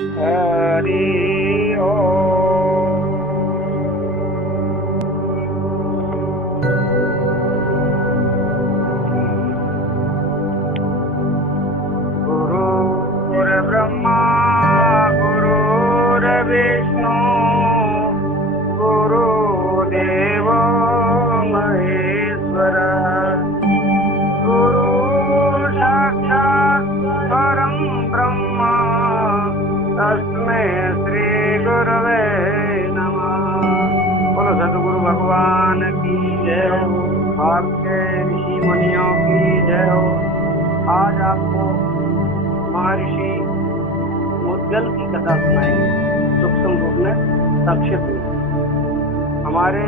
हरि ओम। गुरुर्ब्रह्मा गुरुर्विष्णु गुरुदेवो महेश्वर गुरु साक्षात् परं ब्रह्म तस्मै श्री गुरवे नमः। बोलो सदगुरु भगवान की जय हो, आपके ऋषि मुनियों की जय हो। आज आपको महर्षि मुद्गल की कथा सुनाएंगे, सूक्ष्म रूप में, संक्षिप्त में। हमारे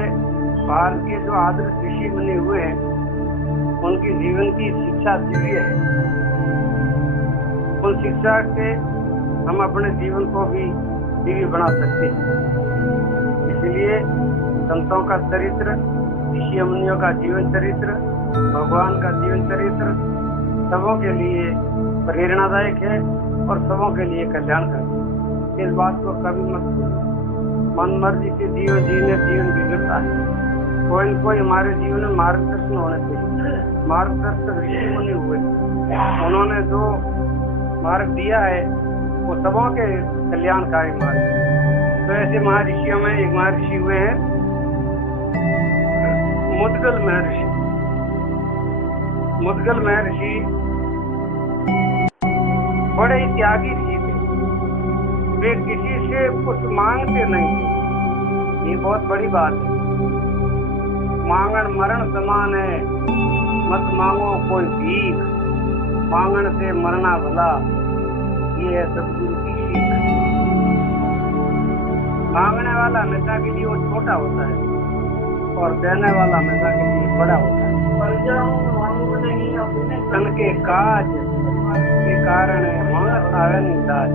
भारत के जो आदर्श ऋषि बने हुए हैं, उनकी जीवन की शिक्षा दिव्य है। उन शिक्षा से हम अपने जीवन को भी दिव्य बना सकते हैं। इसलिए संतों का चरित्र, ऋषि मुनियों का जीवन चरित्र, भगवान का जीवन चरित्र सबों के लिए प्रेरणादायक है और सबों के लिए कल्याणकारी। इस बात को कभी मत भूलो। मन मर्जी से जीवन बिगड़ता है। कोई न कोई हमारे जीवन में मार्गदर्शन होने चाहिए। मार्गदर्शक ऋषि मुनि हुए, उन्होंने जो मार्ग दिया है वो सबों के कल्याणकारी मार्ग। तो ऐसे महर्षियों में एक महर्षि हुए हैं मुद्गल महर्षि। मुद्गल महर्षि बड़े ही त्यागी ऋषि थे। वे किसी से कुछ मांगते नहीं थे। ये बहुत बड़ी बात है। मांगन मरण समान है, मत मांगो कोई भीख, मांगन से मरना भला, ये है सदगुरु की सीख। मांगने वाला हमेशा के लिए वो छोटा होता है और देने वाला हमेशा के लिए बड़ा होता है। तन के काज के कारण मांगत आवे निदाज।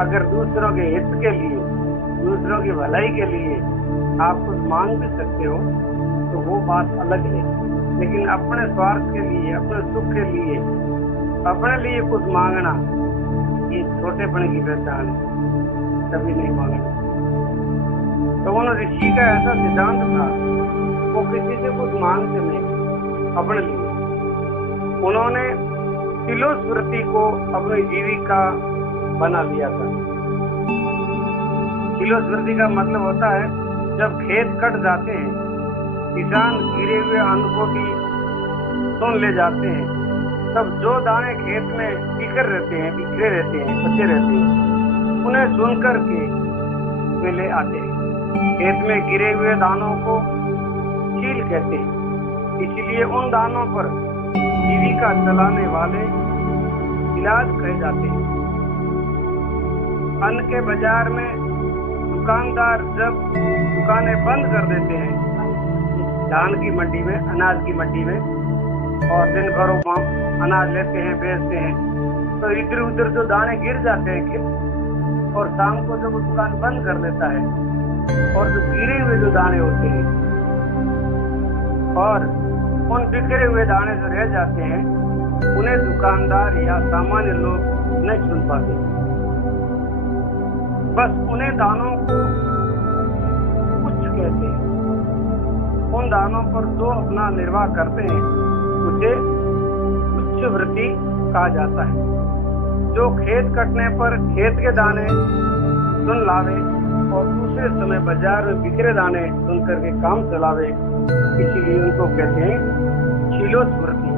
अगर दूसरों के हित के लिए, दूसरों की भलाई के लिए आप कुछ मांग भी सकते हो तो वो बात अलग है। लेकिन अपने स्वार्थ के लिए, अपने सुख के लिए, अपने लिए कुछ मांगना, ये छोटेपन की पहचान है। कभी नहीं मांगना। तो उन ऋषि का ऐसा सिद्धांत था, वो किसी से कुछ मांगते नहीं अपने लिए। उन्होंने तिलोस्मृति को अपनी जीविका बना लिया था। तिलोस्मृति का मतलब होता है जब खेत कट जाते हैं, किसान गिरे हुए अन्न को भी सुन ले जाते हैं, तब जो दाने खेत में बिखरे रहते हैं, बचे रहते हैं, उन्हें सुन कर के वे ले आते हैं। खेत में गिरे हुए दानों को चील कहते हैं। इसलिए उन दानों पर जीविका चलाने वाले इलाज कहे जाते हैं। अन्न के बाजार में दुकानदार जब दुकानें बंद कर देते हैं, धान की मंडी में, अनाज की मंडी में, और दिन भर अनाज लेते हैं, बेचते हैं, तो इधर उधर जो दाने गिर जाते हैं खेत, और शाम को जब वो दुकान बंद कर देता है, और जो गिरे हुए जो दाने होते हैं और उन बिखरे हुए दाने जो रह जाते हैं, उन्हें दुकानदार या सामान्य लोग नहीं सुन पाते। बस उन्हें दानों को उच्च कहते हैं। उन दानों पर जो अपना निर्वाह करते हैं उसे उच्च वृत्ति कहा जाता है। जो खेत कटने पर खेत के दाने सुन लावे और दूसरे समय बाजार में बिखरे दाने सुन करके काम चलावे, इसीलिए उनको कहते हैं तिलोस्मृति।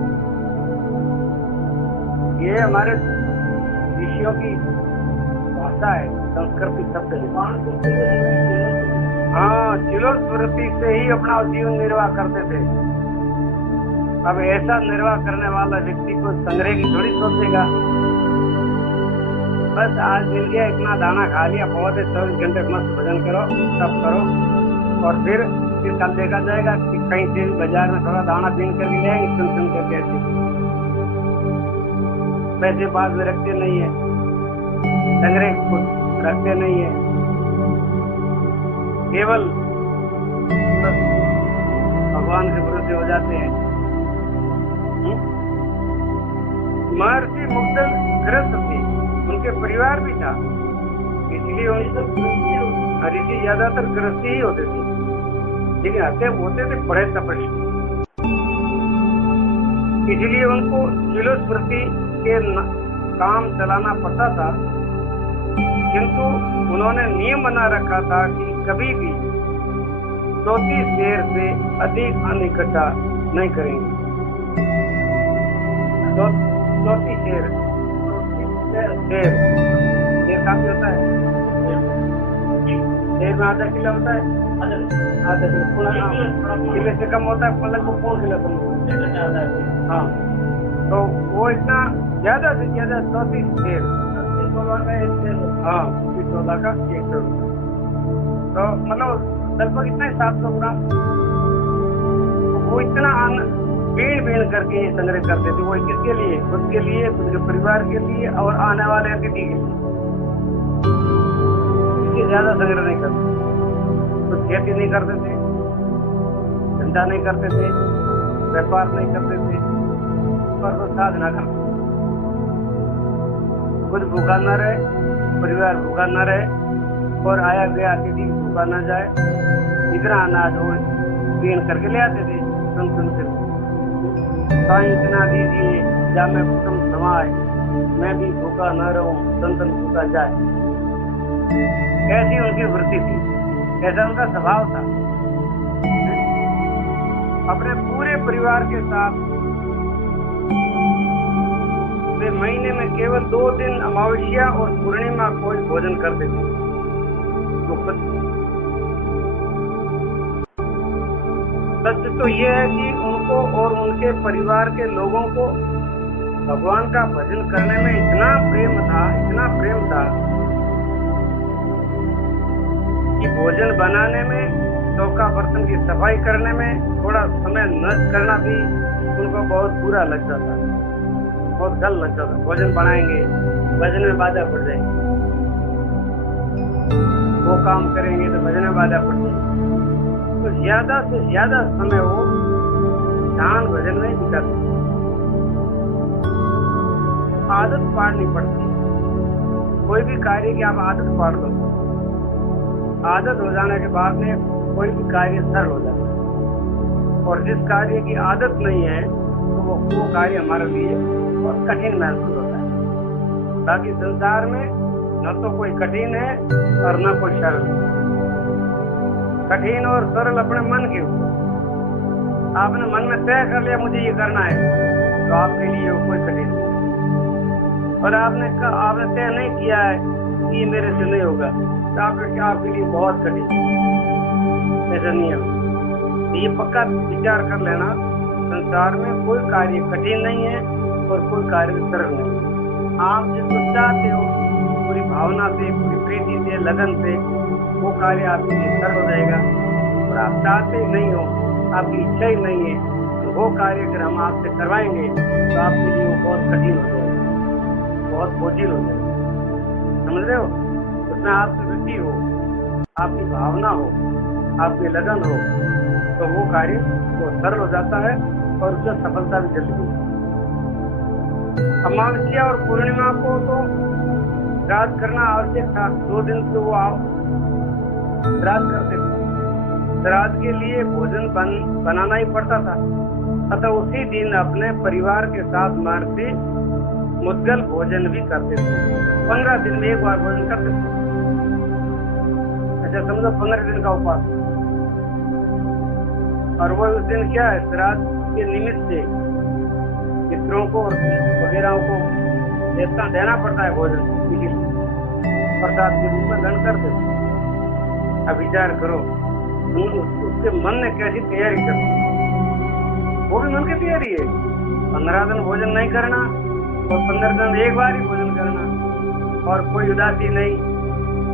ये हमारे ऋषियों की भाषा है, संस्कृति शब्द है। हाँ, तिलोस्मृति से ही अपना जीवन निर्वाह करते थे। अब ऐसा निर्वाह करने वाला व्यक्ति को संग्रह की थोड़ी सोचेगा। बस आज मिल गया, इतना दाना खा लिया, बहुत है, 24 घंटे मस्त भजन करो, सब करो, और फिर कल देखा जाएगा कि कहीं से बाजार में थोड़ा दाना बीन कर ले आएंगे, सुन करके ऐसे पैसे पास में रखते नहीं है, संग्रह कुछ रखते नहीं है, केवल भगवान के भरोसे हो जाते हैं। महर्षि मुद्गल गृहस्थ थे, उनके परिवार भी था, ऋषि ज्यादातर गृहस्थी ही होते थे, लेकिन होते थे बड़े तपस्वी। इसलिए उनको चिलोस्मृति के काम चलाना पड़ता था, किंतु उन्होंने नियम बना रखा था कि कभी भी 34 शेर से अधिक अन्न इकट्ठा नहीं करेंगे। 34 शेर काफी होता है। शेर में आधा किलो होता है, आधा किलो से कम होता है, मतलब को कौन किलो कम होता है। हाँ, तो वो इतना ज्यादा से ज्यादा 34 शेर, हाँ 16 का 100, तो मतलब लगभग इतना 700 ग्राम। वो इतना बीण बीण करके संग्रह करते थे। वो किसके लिए? खुद के लिए, खुद के परिवार के लिए और आने वाले अतिथि के लिए। इससे ज्यादा संग्रह नहीं करते। कुछ खेती नहीं करते थे, धंधा नहीं करते थे, व्यापार नहीं करते थे, और कुछ साधना करते। खुद भूखा न रहे, परिवार भूखा न रहे, और आया गया अतिथि भूखा न जाए, इतना अनाज वो बीण करके ले आते थे। सुन से साईं इतना दीजिए या मैं कुटुंब समाए, मैं भी भूखा न रहूं, संतन भूखा जाए। ऐसी उनकी वृत्ति थी, ऐसा उनका स्वभाव था। अपने पूरे परिवार के साथ वे महीने में केवल 2 दिन अमावस्या और पूर्णिमा को भोजन करते थे। सत्य तो यह है कि उनको और उनके परिवार के लोगों को भगवान का भजन करने में इतना प्रेम था कि भोजन बनाने में, चौका बर्तन की सफाई करने में थोड़ा समय नष्ट करना भी उनको बहुत बुरा लगता था, बहुत गल लगता था। भोजन बनाएंगे, भजन में बाधा पड़ जाएगी, वो काम करेंगे तो भजन में बाधा पड़ जाएगी। तो ज्यादा से ज्यादा समय वो ध्यान भजन में बिताते। आदत पाड़नी पड़ती है। कोई भी कार्य की आप आदत पाड़ दो, आदत हो जाने के बाद में कोई भी कार्य सरल हो जाता है। और जिस कार्य की आदत नहीं है तो वो कार्य हमारे लिए बहुत कठिन महसूस होता है। बाकी संसार में न तो कोई कठिन है और न कोई सरल। कठिन और सरल अपने मन के ऊपर। आपने मन में तय कर लिया मुझे ये करना है, तो आपके लिए वो कोई कठिन नहीं। और आपने तय नहीं किया है कि ये मेरे से नहीं होगा, तो आपके लिए बहुत कठिन। ऐसा नहीं है। ये पक्का विचार कर लेना, संसार में कोई कार्य कठिन नहीं है और कोई कार्य सरल नहीं। आप जिसको चाहते हो पूरी भावना से, पूरी प्रीति से, लगन से, वो कार्य आपके लिए सरल हो जाएगा। और आप चाहते ही नहीं हो, आपकी इच्छा ही नहीं है, तो वो कार्य अगर हम आपसे करवाएंगे तो आपके लिए वो बहुत कठिन हो जाएगा, बहुत बोझिल हो जाएगा। समझ रहे हो? उसमें आपकी रुचि हो, आपकी भावना हो, आपकी लगन हो, तो वो कार्य वो सरल हो जाता है और उसमें सफलता भी जल्दी मिलती है। अमावस्या और पूर्णिमा को तो श्राद्ध करना आवश्यक था। 2 दिन तो वो श्राद्ध करते थे। श्राद्ध के लिए भोजन बनाना ही पड़ता था। अतः उसी दिन अपने परिवार के साथ महर्षि मुद्गल भोजन भी करते थे। 15 दिन में एक बार भोजन करते थे। अच्छा समझो 15 दिन का उपवास। और वो उस दिन क्या है, श्राद्ध के निमित्त से मित्रों को वगैरह को देना पड़ता है भोजन, प्रसाद के रूप में ग्रहण करते थे। अब विचार करो उसके मन ने कैसी तैयारी कर, वो भी मन की तैयारी है। 15 दिन भोजन नहीं करना और 15 दिन एक बार ही भोजन करना, और कोई उदासी नहीं,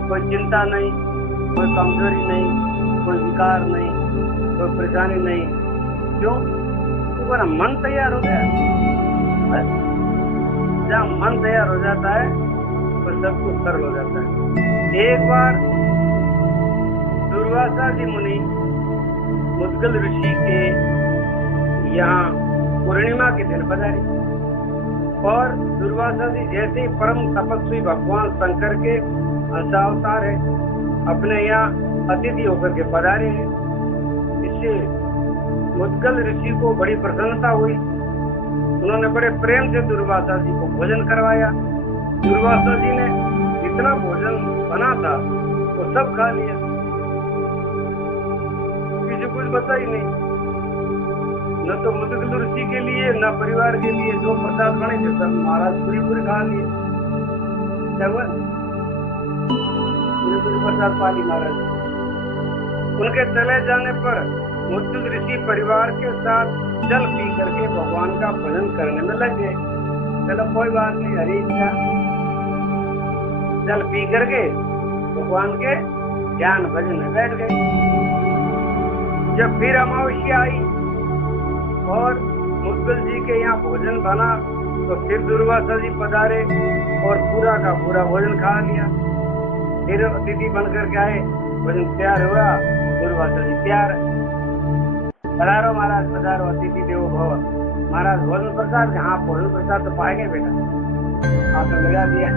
कोई चिंता नहीं, कोई कमजोरी नहीं, कोई विकार नहीं, कोई परेशानी नहीं। क्यों? तुम्हारा मन तैयार हो गया। जब मन तैयार हो जाता है तो सब कुछ सरल हो जाता है। एक बार दुर्वासा जी मुनि मुद्गल ऋषि के यहाँ पूर्णिमा के दिन पधारे, और दुर्वासा जी जैसे परम तपस्वी भगवान शंकर के हंसावतार है, अपने यहाँ अतिथि होकर के पधारे हैं। इससे मुद्गल ऋषि को बड़ी प्रसन्नता हुई। उन्होंने बड़े प्रेम से दुर्वासा जी को भोजन करवाया। दुर्वासा जी ने जितना भोजन बना था वो सब खा लिया, किसी कुछ बचा ही नहीं। न तो मुद्गल ऋषि के लिए न परिवार के लिए जो प्रसाद बने थे सब महाराज पूरी खा लिए। क्या हुआ? पूरी प्रसाद पा ली महाराज। उनके चले जाने पर मुद्गल ऋषि परिवार के साथ जल पी करके भगवान का भजन करने में लग गए। चलो कोई बात नहीं, हरी इच्छा। जल पी करके भगवान के ज्ञान भजन में बैठ गए। जब फिर अमावस्या आई और मुद्गल जी के यहाँ भोजन बना तो फिर दुर्वासा जी पधारे और पूरा का पूरा भोजन खा लिया। फिर अतिथि बनकर के आए, भोजन तैयार हुआ। दुर्वासा जी तैयार, पधारो महाराज पधारो, अतिथि देवो भव। महाराज भोजन प्रसाद, हाँ भोजन प्रसाद तो पाएंगे बेटा, हाथ लगा दिया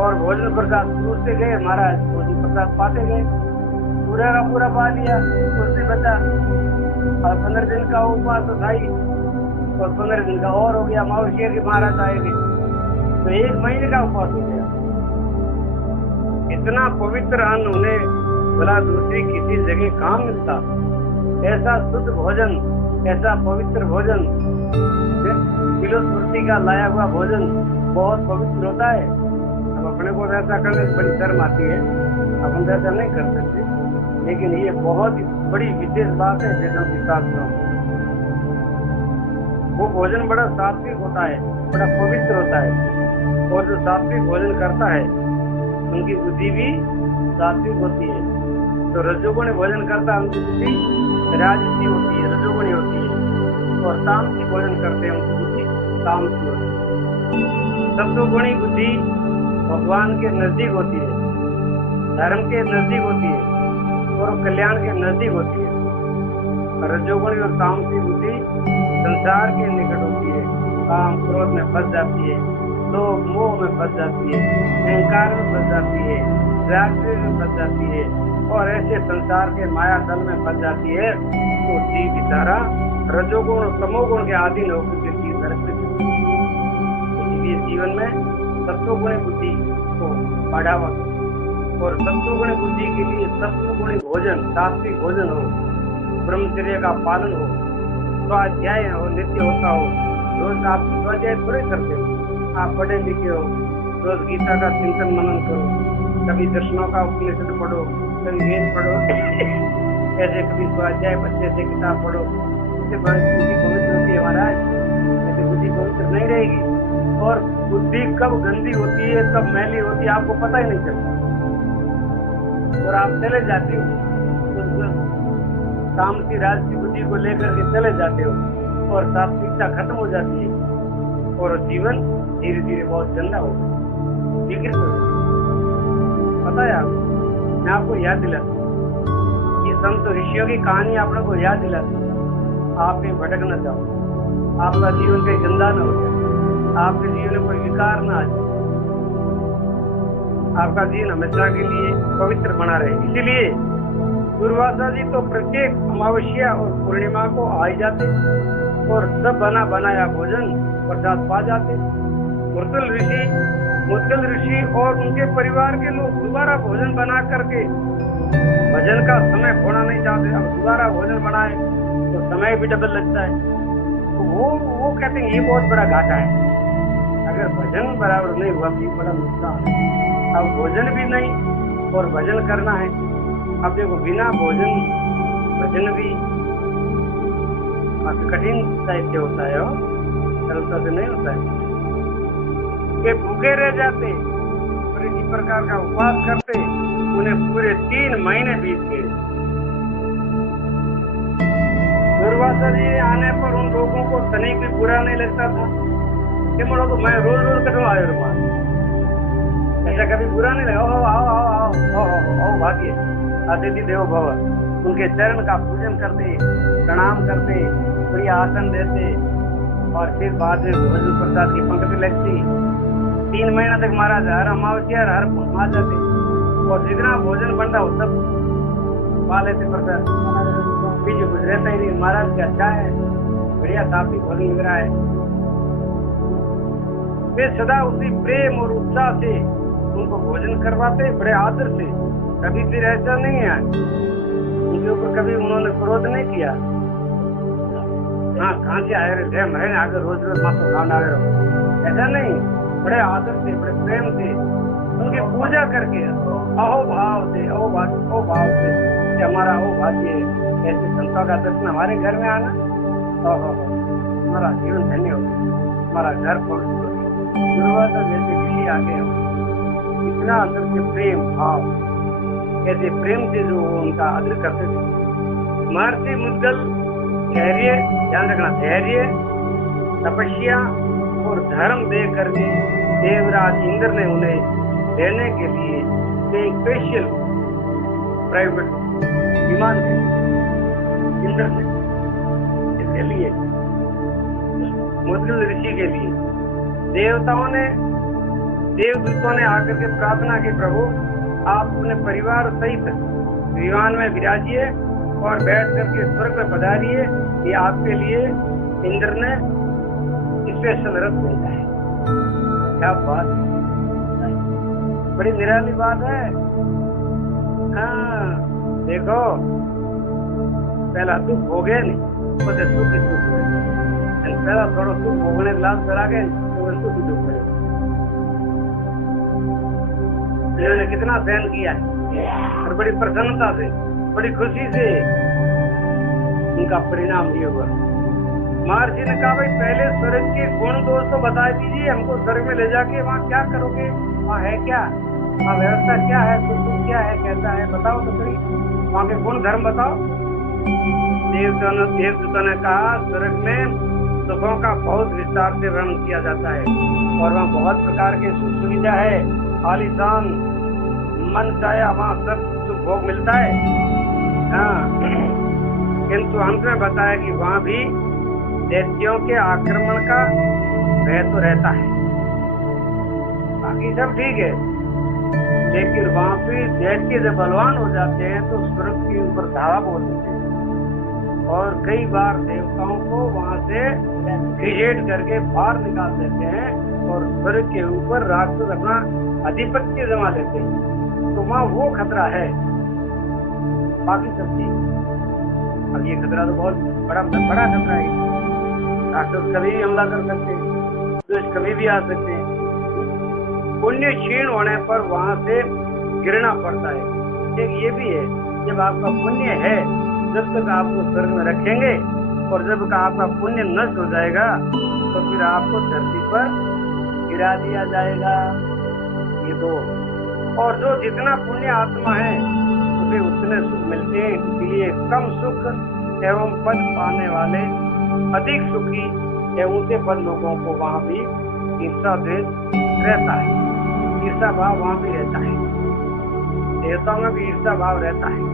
और भोजन प्रसाद पूछते गए। महाराज भोजन प्रसाद पाते गए, पूरा का पूरा पा लिया। कुछ नहीं बचा और 15 दिन का उपवास उठाई और 15 दिन का और हो गया। अमावस्या के महाराज आएंगे तो 1 महीने का उपवास हो गया। इतना पवित्र अन्न उन्हें भला दूसरी किसी जगह कहाँ मिलता? ऐसा शुद्ध भोजन, ऐसा पवित्र भोजन, किलो स्मृति का लाया हुआ भोजन बहुत पवित्र होता है। अब अपने को ऐसा करने से बड़ी शर्म आती है, अपन ऐसा नहीं कर सकते, लेकिन ये बहुत बड़ी विशेष बात है वेदों की शास्त्रों। वो भोजन बड़ा सात्विक होता है, बड़ा पवित्र होता है, और जो सात्विक भोजन करता है उनकी बुद्धि भी सात्विक होती है। तो रजोगुणी भोजन करता है उनकी बुद्धि राजसी होती है, रजोगुणी होती है, और तामसी भोजन करते हैं उनकी बुद्धि तामसी होती है। सत्वगुणी बुद्धि भगवान के नजदीक होती है, धर्म के नजदीक होती है और कल्याण के नजदीक होती है। रजोगुणी और तामसी बुद्धि संसार के निकट होती है, काम क्रोध में फंस जाती है, लोभ मोह में फंस जाती है, अहंकार में फंस जाती है, राग में फंस जाती है और ऐसे संसार के माया दल में फंस जाती है। तो जीव बेचारा रजोगुण और तमोगुण के अधीन होकर के जीव नरक में जाता है। इसलिए जीवन में सत्वगुणी बुद्धि को बढ़ावा और सत्वगुणी बुद्धि के लिए सत्वगुणी भोजन, सात्विक भोजन हो, ब्रह्मचर्य का पालन हो, स्वाध्याय हो, नित्य होता हो। रोज आप स्वाध्याय थोड़े करते हो, आप पढ़े लिखे हो, रोज गीता का चिंतन मनन करो, कभी दर्शनों का उपनिषद पढ़ो, कभी वेद पढ़ो, ऐसे कभी स्वाध्याय बच्चे से किताब पढ़ो, इससे बुद्धि पवित्र होती है महाराज। ऐसे बुद्धि पवित्र नहीं रहेगी और बुद्धि कब गंदी होती है, कब मैली होती है, आपको पता ही नहीं चलता और आप चले जाते हो तामसी राजसी बुद्धि को लेकर के चले जाते हो और सात्विकता खत्म हो जाती है और जीवन धीरे धीरे बहुत गंदा हो विकृत हो। पता है आपको, मैं आपको याद दिलाता हूँ, ये संत ऋषियों की कहानी आप लोगों को याद दिलाती है। आप कहीं भटक न जाओ, आपका जीवन कहीं गंदा न हो जाए, आपके जीवन में कोई विकार न आ जाए, आपका जीवन हमेशा के लिए पवित्र बना रहे। इसीलिए दुर्वासा जी तो प्रत्येक अमावस्या और पूर्णिमा को आ ही जाते और सब बना बनाया भोजन प्रसाद पा जाते। मुद्गल ऋषि और उनके परिवार के लोग दोबारा भोजन बना करके भजन का समय खोना नहीं चाहते। अब दोबारा भोजन बनाए तो समय भी डबल लगता है। तो वो कहते हैं ये बहुत बड़ा घाटा है, अगर भजन बराबर नहीं हुआ तो बड़ा नुकसान है। अब भोजन भी नहीं और भजन करना है। अब देखो बिना भोजन भजन भी कठिन टाइप से होता है और सरलता से नहीं होता है। वे भूखे रह जाते और इसी प्रकार का उपवास करते, उन्हें पूरे 3 महीने बीत गए। दुर्वासा जी आने पर उन लोगों को तनिक भी बुरा नहीं लगता था कि मरो तो मैं रोज रोज करूँ आयो रुमान, ऐसा कभी बुरा नहीं लगा। आओ आओ आओ आओ आओ भाग्य अतिथि देवो भव। उनके चरण का पूजन करते, प्रणाम करते, प्रिय आसन देते और फिर बाद में भोजन प्रसाद की पंक्ति लगती, 3 महीना तक महाराज हर अमावस्या हर पूर्णिमा जाते और जितना भोजन बनता वो सब पा लेते प्रसाद। बीच कुछ रहता ही नहीं। महाराज क्या अच्छा है, बढ़िया साफी भोजन लग रहा है। वे सदा उसी प्रेम और उत्साह से उनको भोजन करवाते, बड़े आदर से। कभी फिर ऐसा नहीं है उनके ऊपर कभी उन्होंने क्रोध नहीं किया। हाँ कहाँ से आए रहे हमारे आगे रोज रोज मातो खाना आए रहो, ऐसा नहीं। बड़े आदर से बड़े प्रेम से उनकी पूजा करके अहोभाव से कि हमारा अहोभाग्य ऐसे संतों का दर्शन हमारे घर में आना, हमारा जीवन धन्य हो गया, हमारा घर पवित्र हो गया। जैसे ऋषि आगे हम इतना अंदर से प्रेम भाव, ऐसे प्रेम से जो उनका आदर करते थे। महर्षि मुद्गल धैर्य, ध्यान रखना, धैर्य तपस्या और धर्म दे करके देवराज इंद्र ने उन्हें देने के लिए एक स्पेशल प्राइवेट विमान इंद्र ने इसके लिए मुद्गल ऋषि के लिए देवताओं ने देवदूतों ने आकर के प्रार्थना की, प्रभु आप अपने परिवार सहित विमान में विराजिए और बैठ करके स्वर्ग में पधारिए। ये आपके लिए इंद्र ने स्पेशल रथ भेजा है। क्या बात, बड़ी निराली बात है। हाँ देखो, पहला दुख भोगे नहीं तो सुख ही सुख है। पहला थोड़ा सुख भोगने के लाभ चला गए तो सुख ही दुख है। इन्होंने कितना सहन किया है और बड़ी प्रसन्नता से बड़ी खुशी से उनका परिणाम ये हुआ। महर्षि ने कहा, भाई पहले स्वर्ग के गुण दोष तो बता दीजिए हमको, स्वर्ग में ले जाके वहाँ क्या करोगे, वहाँ है क्या, वहाँ व्यवस्था क्या है, सुख क्या है, कैसा है, बताओ तो सही, वहाँ के गुण धर्म बताओ। देवदूतों ने कहा, स्वर्ग में सुखों का बहुत विस्तार से वर्णन किया जाता है और वहाँ बहुत प्रकार के सुख सुविधा है, आलीशान मन चाहे वहाँ सब सुख भोग मिलता है। हाँ, किंतु अंत में बताया कि वहाँ भी दैत्यों के आक्रमण का भय तो रहता है, बाकी सब ठीक है, लेकिन वहाँ पे दैत्य जब बलवान हो जाते हैं तो स्वर्ग के ऊपर धावा बोल देते हैं और कई बार देवताओं को वहाँ से घसीट करके बाहर निकाल देते हैं और स्वर्ग के ऊपर राक्षस अपना आधिपत्य जमा लेते हैं। तो वहाँ वो खतरा है, बाकी सब ठीक। अब ये खतरा तो बहुत बड़ा खतरा है। राक्षस कभी भी हमला कर सकते हैं, दुष्ट कभी भी आ सकते हैं। पुण्य क्षीण होने पर वहाँ से गिरना पड़ता है। एक ये भी है, जब आपका पुण्य है जब तक आपको स्वर्ग में रखेंगे और जब आपका पुण्य नष्ट हो जाएगा तो फिर आपको धरती पर गिरा दिया जाएगा। ये दो, और जो जितना पुण्य आत्मा है उसे उतने सुख मिलते हैं। इसलिए कम सुख एवं पद पाने वाले अधिक सुखी एवं ऊंचे पद लोगों को वहाँ भी ईर्षा द्वेष रहता है, ईर्षा भाव वहाँ भी रहता है, देवताओं में भी ईर्षा भाव रहता है।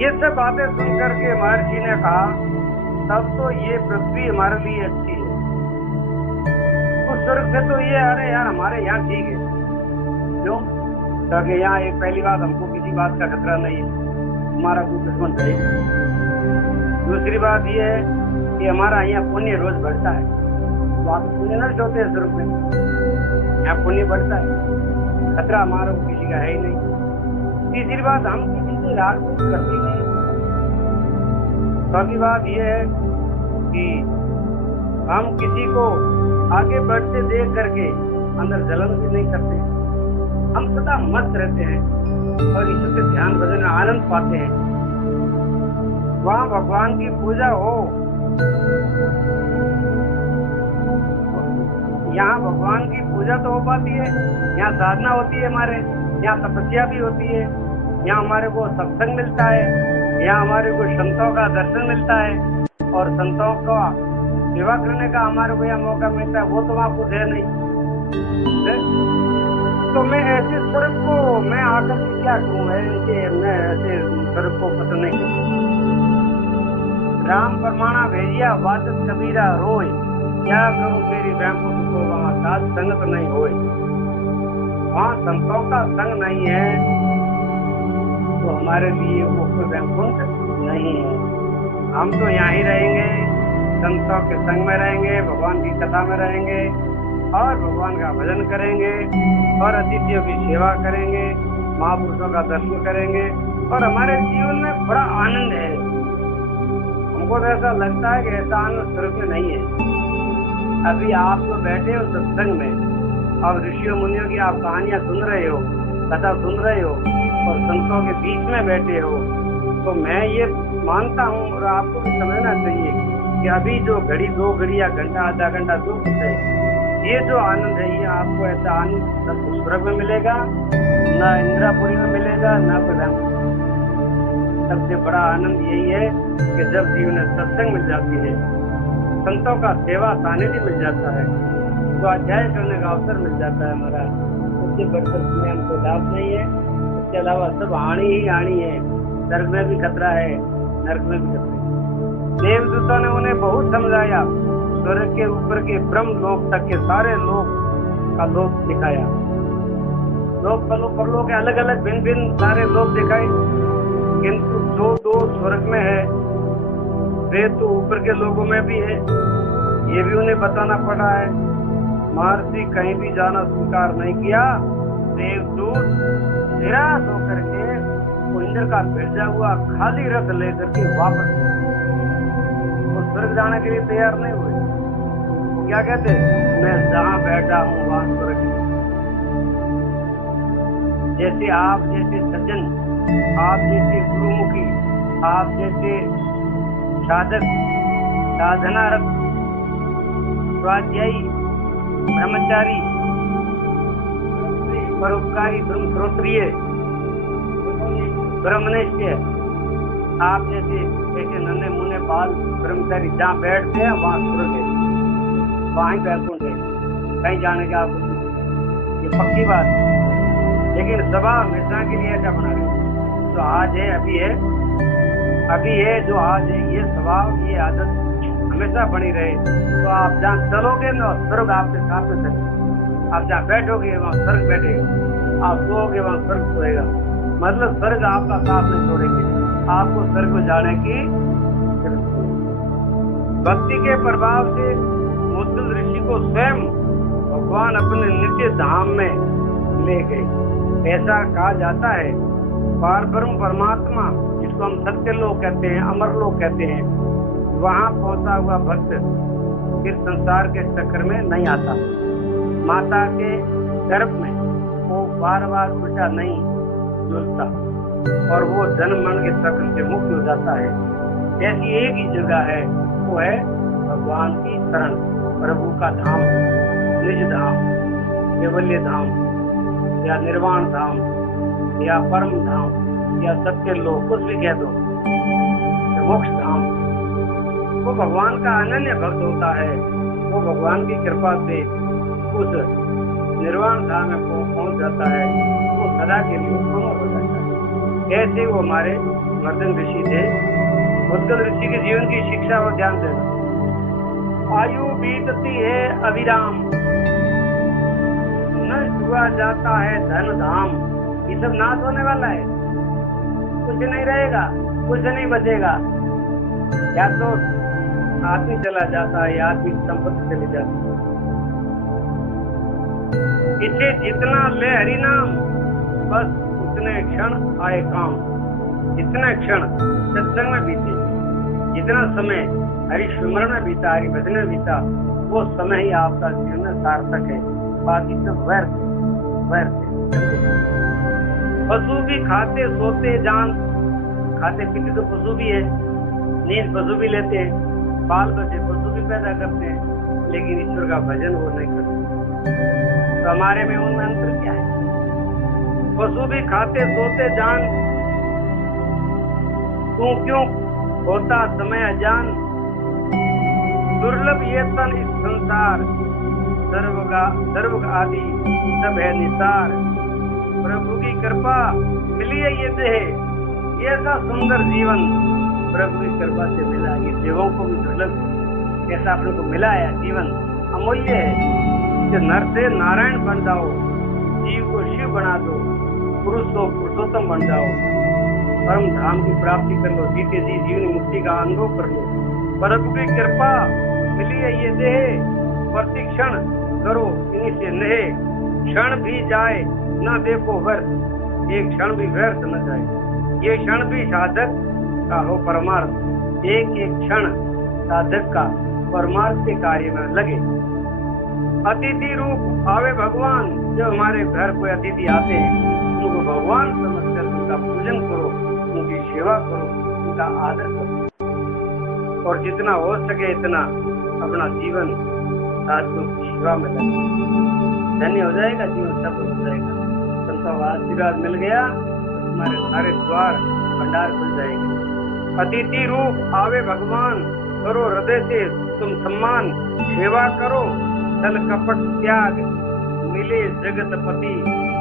ये सब बातें सुनकर के महर्षि ने कहा, तब तो ये पृथ्वी हमारे लिए अच्छी है, उस स्वर्ग से तो ये, अरे यार हमारे यहाँ ठीक है। क्यों? क्योंकि यहाँ एक पहली बात, हमको किसी बात का खतरा नहीं है, हमारा कोई दुश्मन है। दूसरी बात ये है कि हमारा यहाँ पुण्य रोज बढ़ता है, तो आप पुण्य नष्ट होते हैं स्वर्ग में, यहाँ पुण्य बढ़ता है, खतरा हमारा को किसी का है ही नहीं। तीसरी बात, हम किसी से राग करते नहीं। चौथी बात यह है कि हम किसी को आगे बढ़ते देख करके अंदर जलन भी नहीं करते, हम सदा मस्त रहते हैं और ईश्वर के ध्यान भजन में आनंद पाते हैं। वहाँ भगवान की पूजा हो, यहाँ भगवान की पूजा तो हो पाती है, यहाँ साधना होती है, हमारे यहाँ तपस्या भी होती है, यहाँ हमारे को सत्संग मिलता है, यहाँ हमारे को संतों का दर्शन मिलता है और संतों का सेवा करने का हमारे को यहाँ मौका मिलता है। वो तो वहाँ कुछ है नहीं, तो मैं ऐसे स्वर्ग को मैं आकर के क्या करूँ, मैं ऐसे स्वर्ग को पसंद नहीं करता। राम परमाणा भेजिया वाचत कबीरा रोय, क्या करूँ मेरी बहन को वहाँ साथ संगत नहीं होए, वहाँ संतों का संग नहीं है तो हमारे लिए वो कोई वैकुंठ नहीं है। हम तो यहाँ ही रहेंगे, संतों के संग में रहेंगे, भगवान की कथा में रहेंगे और भगवान का भजन करेंगे और अतिथियों की सेवा करेंगे, महापुरुषों का दर्शन करेंगे और हमारे जीवन में बड़ा आनंद है। हमको तो ऐसा लगता है कि ऐसा आनंद स्वर्ग में नहीं है। अभी आप जो बैठे हो सत्संग में और ऋषियों मुनियों की आप कहानियां सुन रहे हो, कथा सुन रहे हो और संतों के बीच में बैठे हो, तो मैं ये मानता हूँ और आपको भी समझना चाहिए कि अभी जो घड़ी 2 घड़ी या घंटा आधा घंटा जो कुछ है, ये जो आनंद है ये आपको ऐसा आनंद न स्वर्ग में मिलेगा, न इंद्रापुरी में मिलेगा, न कोई। सबसे बड़ा आनंद यही है कि जब जीवन में सत्संग मिल जाती है, संतों का सेवा सानिध्य मिल जाता है, तो अध्याय करने का अवसर मिल जाता है हमारा। उससे बढ़कर दुनिया में कोई लाभ नहीं है। इसके अलावा सब हानि ही हानि है। स्वर्ग में भी खतरा है, नरक में भी खतरा है। देवदूतों ने उन्हें बहुत समझाया, स्वर्ग के ऊपर के ब्रह्म लोक तक के सारे लोक का लोक दिखाया। लोक परलोक के अलग अलग भिन्न भिन्न सारे लोक दिखाए, किंतु जो दो स्वर्ग में है वे तो ऊपर के लोगों में भी है, ये भी उन्हें बताना पड़ा है। महर्षि कहीं भी जाना स्वीकार नहीं किया। देवदूत निराश होकर के इंद्र का भेजा हुआ खाली रथ लेकर के वापस वो स्वर्ग जाने के लिए तैयार नहीं हुए। वो क्या कहते, मैं जहाँ बैठा हूँ वहाँ स्वर्ग। जैसे आप जैसे सज्जन, आप जैसे गुरुमुखी, आप जैसे साधक, साधनारत, स्वाध्यायी, ब्रह्मचारी, परोपकारी, ब्रह्मश्रोत्रिय, ब्रह्मनिष्ठ, आप जैसे नन्हे मुन्ने बाल ब्रह्मचारी जहाँ बैठते हैं वहाँ स्वर्ग है, वहाँ ही वैकुंठ है, कहीं जाने का आपको ये पक्की बात है। लेकिन सभा हमेशा के लिए ऐसा बना रहे जो आज है, अभी है जो आज है, ये स्वभाव, ये आदत हमेशा बनी रहे। तो आप जहाँ चलोगे ना स्वर्ग आपके साथ में चलेगा। आप जहाँ बैठोगे वहाँ स्वर्ग बैठेगा, आप सोओगे वहाँ स्वर्ग सोएगा। मतलब स्वर्ग आपका साथ नहीं छोड़ेंगे, आपको स्वर्ग में जाने की। भक्ति के प्रभाव से मुद्गल ऋषि को स्वयं भगवान अपने नित्य धाम में ले गए। ऐसा कहा जाता है पार ब्रह्म परमात्मा, जिसको हम सत्य लोक कहते हैं, अमर लोक कहते हैं, वहाँ पहुंचा हुआ भक्त फिर संसार के चक्कर में नहीं आता। माता के गर्भ में वो बार बार उल्टा नहीं झूलता और वो जन्म मरण के चक्र से मुक्त हो जाता है। ऐसी एक ही जगह है, वो है भगवान की शरण, प्रभु का धाम, निज धाम, केवल्य धाम या निर्वाण धाम या परम धाम या सत्य लोक, कुछ भी कह दो, मोक्ष धाम। वो भगवान का अनन्य भक्त होता है, वो भगवान की कृपा से उस निर्वाण धाम में पहुंच जाता है, वो सदा के लिए अमर हो जाता है। ऐसे वो हमारे मर्दन ऋषि थे। मुद्गल ऋषि के जीवन की शिक्षा और ध्यान देना। आयु बीतती है अविराम, न छुआ जाता है धन धाम। ये सब नाश होने वाला है, कुछ नहीं रहेगा, कुछ नहीं बचेगा। या तो आदमी चला जाता है या आदमी संपत्ति चली जाती है। इसे जितना ले हरि नाम, बस उतने क्षण आए काम। जितने क्षण सत्संग में बीते, जितना समय हरि स्मरण में बीता, हरि भजन में बीता, वो समय ही आपका जीवन में सार्थक है। बाकी सब व्यर्थ व्यर्थ। पशु भी खाते सोते जान, खाते पीते तो पशु भी है, नींद पशु भी लेते हैं, बाल बच्चे पशु भी पैदा करते हैं, लेकिन ईश्वर का भजन वो नहीं करते। तो हमारे में उनमें अंतर क्या है? पशु भी खाते सोते जान, तू क्यों होता समय अजान। दुर्लभ ये तन इस संसार, सर्वग आदि सब है निसार। प्रभु की कृपा मिली है ये देह, ऐसा सुंदर जीवन प्रभु की कृपा से मिला। ये देवों को भी दुर्लभ ऐसा अपने को मिला है, जीवन अमूल्य है। इस नर से नारायण बन जाओ, जीव को शिव बना दो, पुरुष को पुरुषोत्तम बन जाओ, परम धाम की प्राप्ति कर लो, जीते जी जीवन मुक्ति का अनुभव कर लो। प्रभु की कृपा मिली है ये देह, प्रति क्षण करो इन्हीं से नेह, क्षण भी जाए न देखो व्यर्थ, एक क्षण भी व्यर्थ न जाए। ये क्षण भी साधक का हो परमार्थ, एक एक क्षण साधक का परमार्थ के कार्य में लगे। अतिथि रूप आवे भगवान, जो हमारे घर कोई अतिथि आते हैं उनको भगवान समझकर उनका पूजन करो, उनकी सेवा करो, उनका आदर करो, और जितना हो सके इतना अपना जीवन साधुओं की सेवा में लगे। धन्य हो जाएगा जीवन, सब हो जाएगा। संतों का आशीर्वाद मिल गया तो तुम्हारे सारे द्वार भंडार खुल जाएंगे। अतिथि रूप आवे भगवान, करो हृदय से तुम सम्मान, सेवा करो छल कपट त्याग, मिले जगतपति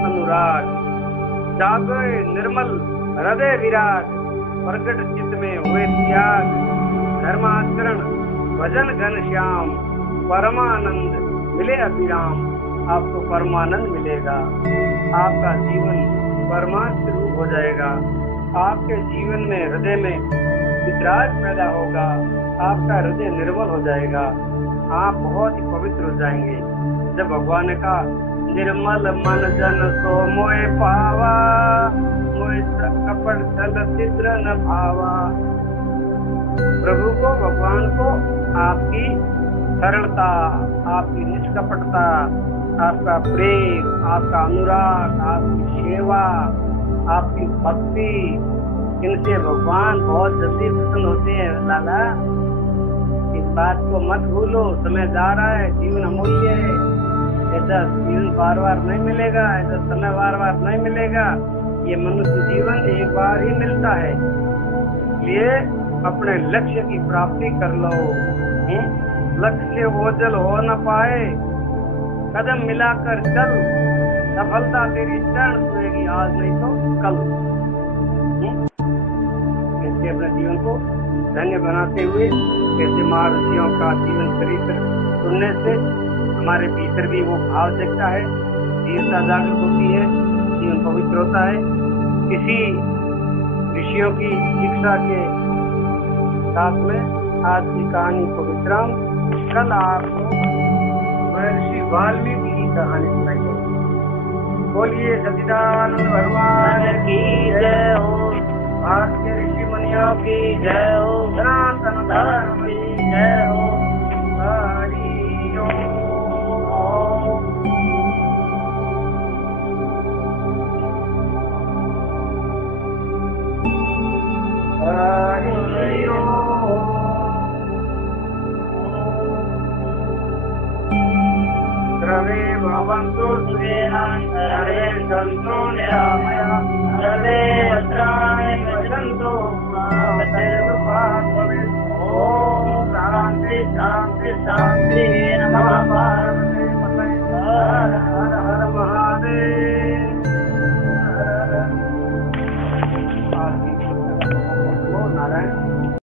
अनुराग। जागे निर्मल हृदय विराग, प्रकट चित्त में हुए त्याग, धर्माचरण भजन घन श्याम, परमानंद मिले अभिराम। आपको परमानंद मिलेगा, आपका जीवन परमार्थ रूप हो जाएगा, आपके जीवन में हृदय में वितराग पैदा होगा, आपका हृदय निर्मल हो जाएगा, आप बहुत ही पवित्र हो जाएंगे। जब भगवान ने कहा निर्मल मन जन सो मोए पावा, मोए कपट छल चित्र न भावा। प्रभु को, भगवान को आपकी सरलता, आपकी निष्कपटता, आपका प्रेम, आपका अनुराग, आपकी सेवा, आपकी भक्ति, इनसे भगवान बहुत जल्दी प्रसन्न होते हैं। लाला, इस बात को मत भूलो, समय जा रहा है, जीवन अमूल्य है, ऐसा जीवन बार बार नहीं मिलेगा, ऐसा समय बार बार नहीं मिलेगा। ये मनुष्य जीवन एक बार ही मिलता है, इसलिए अपने लक्ष्य की प्राप्ति कर लो। लक्ष्य ओझल हो न पाए, कदम मिलाकर चल, सफलता तेरी चरण छुएगी आज नहीं तो कल। कैसे अपने जीवन को धन्य बनाते हुए, कैसे महर्षियों का जीवन चरित्र सुनने से हमारे भीतर भी वो भाव जगता है, धीरता जागृत होती है, जीवन पवित्र होता है। किसी ऋषियों की शिक्षा के साथ में आज की कहानी को विश्राम, कल आपको महर्षि वाल्मीकि की कहानी सुनाई जाएगी। बोलिए सच्चिदानंद भगवान की जय हो, भारत के ऋषि मुनियों की जय हो, सनातन धर्म की जय हो। हरि ओम। हरि ओम। सर्वे भवन्तु सुखिनः, सर्वे सन्तु निरामयाः, सर्वे भद्राणि